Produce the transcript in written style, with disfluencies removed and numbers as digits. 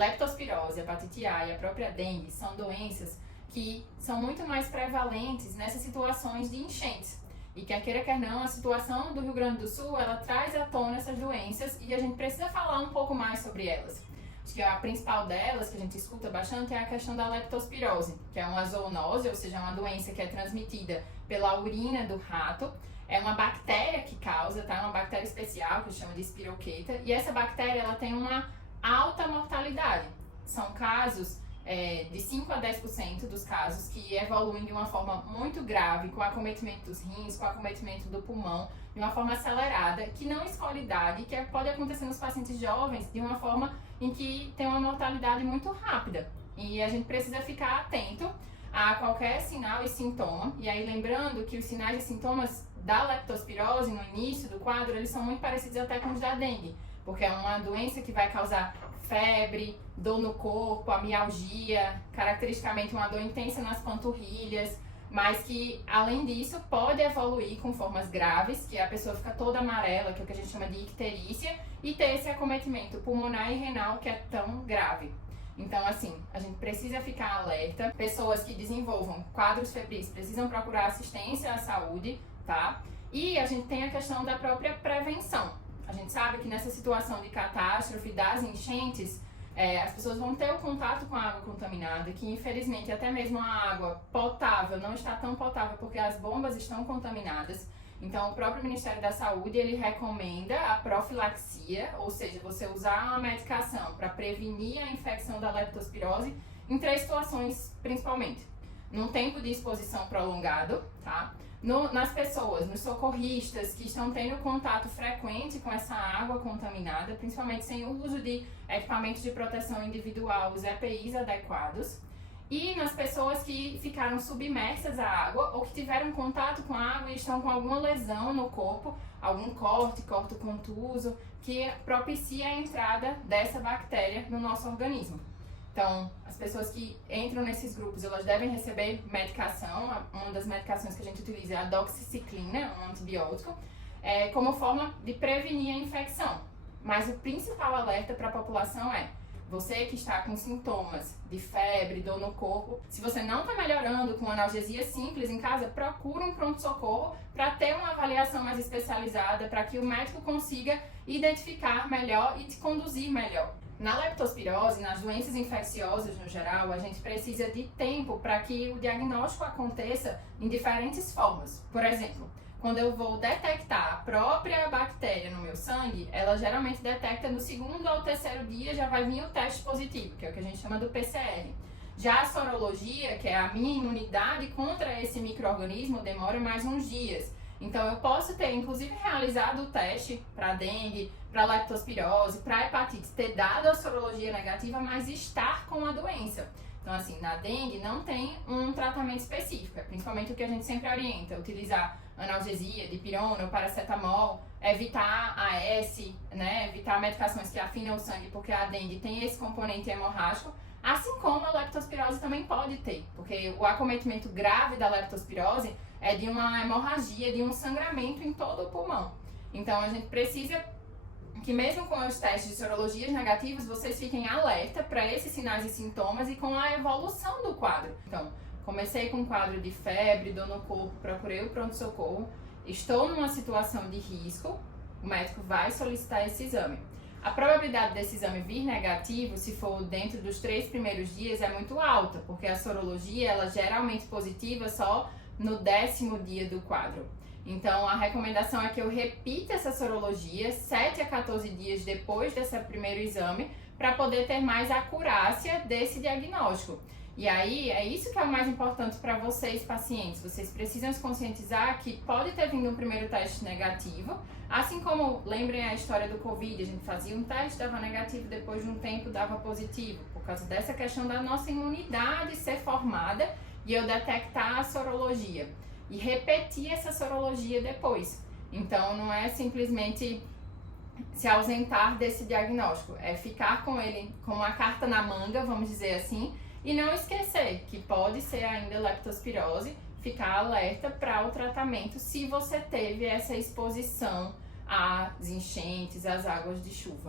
leptospirose, hepatite A e a própria dengue são doenças que são muito mais prevalentes nessas situações de enchentes. E quer queira, quer não, a situação do Rio Grande do Sul, ela traz à tona essas doenças e a gente precisa falar um pouco mais sobre elas. Acho que a principal delas, que a gente escuta bastante, é a questão da leptospirose, que é uma zoonose, ou seja, uma doença que é transmitida pela urina do rato. É uma bactéria que causa, tá? É uma bactéria especial, que chama de Spiroqueta, e essa bactéria, ela tem uma alta mortalidade. São casos de 5 a 10% dos casos que evoluem de uma forma muito grave, com acometimento dos rins, com acometimento do pulmão, de uma forma acelerada, que não escolhe idade, que pode acontecer nos pacientes jovens de uma forma em que tem uma mortalidade muito rápida. E a gente precisa ficar atento a qualquer sinal e sintoma. E aí lembrando que os sinais e sintomas da leptospirose no início do quadro, eles são muito parecidos até com os da dengue, porque é uma doença que vai causar febre, dor no corpo, amialgia, caracteristicamente uma dor intensa nas panturrilhas, mas que, além disso, pode evoluir com formas graves, que a pessoa fica toda amarela, que é o que a gente chama de icterícia, e ter esse acometimento pulmonar e renal que é tão grave. Então, assim, a gente precisa ficar alerta. Pessoas que desenvolvam quadros febris precisam procurar assistência à saúde, tá? E a gente tem a questão da própria prevenção. A gente sabe que nessa situação de catástrofe das enchentes, as pessoas vão ter o contato com a água contaminada, que infelizmente até mesmo a água potável não está tão potável porque as bombas estão contaminadas. Então o próprio Ministério da Saúde, ele recomenda a profilaxia, ou seja, você usar uma medicação para prevenir a infecção da leptospirose em 3 situações principalmente. Num tempo de exposição prolongado, tá? Nas pessoas, nos socorristas que estão tendo contato frequente com essa água contaminada, principalmente sem o uso de equipamentos de proteção individual, os EPIs adequados, e nas pessoas que ficaram submersas à água ou que tiveram contato com a água e estão com alguma lesão no corpo, algum corte contuso, que propicia a entrada dessa bactéria no nosso organismo. Então, as pessoas que entram nesses grupos, elas devem receber medicação. Uma das medicações que a gente utiliza é a doxiciclina, um antibiótico, como forma de prevenir a infecção. Mas o principal alerta para a população é: você que está com sintomas de febre, dor no corpo, se você não está melhorando com analgesia simples em casa, procura um pronto-socorro para ter uma avaliação mais especializada, para que o médico consiga identificar melhor e te conduzir melhor. Na leptospirose, nas doenças infecciosas no geral, a gente precisa de tempo para que o diagnóstico aconteça em diferentes formas. Por exemplo, quando eu vou detectar a própria bactéria no meu sangue, ela geralmente detecta no 2º ao 3º dia, já vai vir o teste positivo, que é o que a gente chama do PCR. Já a sorologia, que é a minha imunidade contra esse micro-organismo, demora mais uns dias. Então eu posso ter, inclusive, realizado o teste para dengue, para leptospirose, para hepatite, ter dado a sorologia negativa, mas estar com a doença. Então, assim, na dengue não tem um tratamento específico, principalmente o que a gente sempre orienta: utilizar analgesia, dipirona ou paracetamol, evitar AS, né, evitar medicações que afinam o sangue, porque a dengue tem esse componente hemorrágico, assim como a leptospirose também pode ter, porque o acometimento grave da leptospirose é de uma hemorragia, de um sangramento em todo o pulmão. Então, a gente precisa que, mesmo com os testes de sorologias negativos, vocês fiquem alerta para esses sinais e sintomas e com a evolução do quadro. Então, comecei com um quadro de febre, dor no corpo, procurei o pronto-socorro, estou numa situação de risco, o médico vai solicitar esse exame. A probabilidade desse exame vir negativo, se for dentro dos 3 primeiros dias, é muito alta, porque a sorologia, ela é geralmente positiva só no 10º dia do quadro. Então, a recomendação é que eu repita essa sorologia 7 a 14 dias depois desse primeiro exame, para poder ter mais acurácia desse diagnóstico. E aí, é isso que é o mais importante para vocês, pacientes. Vocês precisam se conscientizar que pode ter vindo um primeiro teste negativo, assim como, lembrem a história do Covid, a gente fazia um teste, dava negativo, depois de um tempo dava positivo, por causa dessa questão da nossa imunidade ser formada e eu detectar a sorologia e repetir essa sorologia depois. Então, não é simplesmente se ausentar desse diagnóstico, é ficar com ele com uma carta na manga, vamos dizer assim, e não esquecer que pode ser ainda leptospirose, ficar alerta para o tratamento se você teve essa exposição às enchentes, às águas de chuva.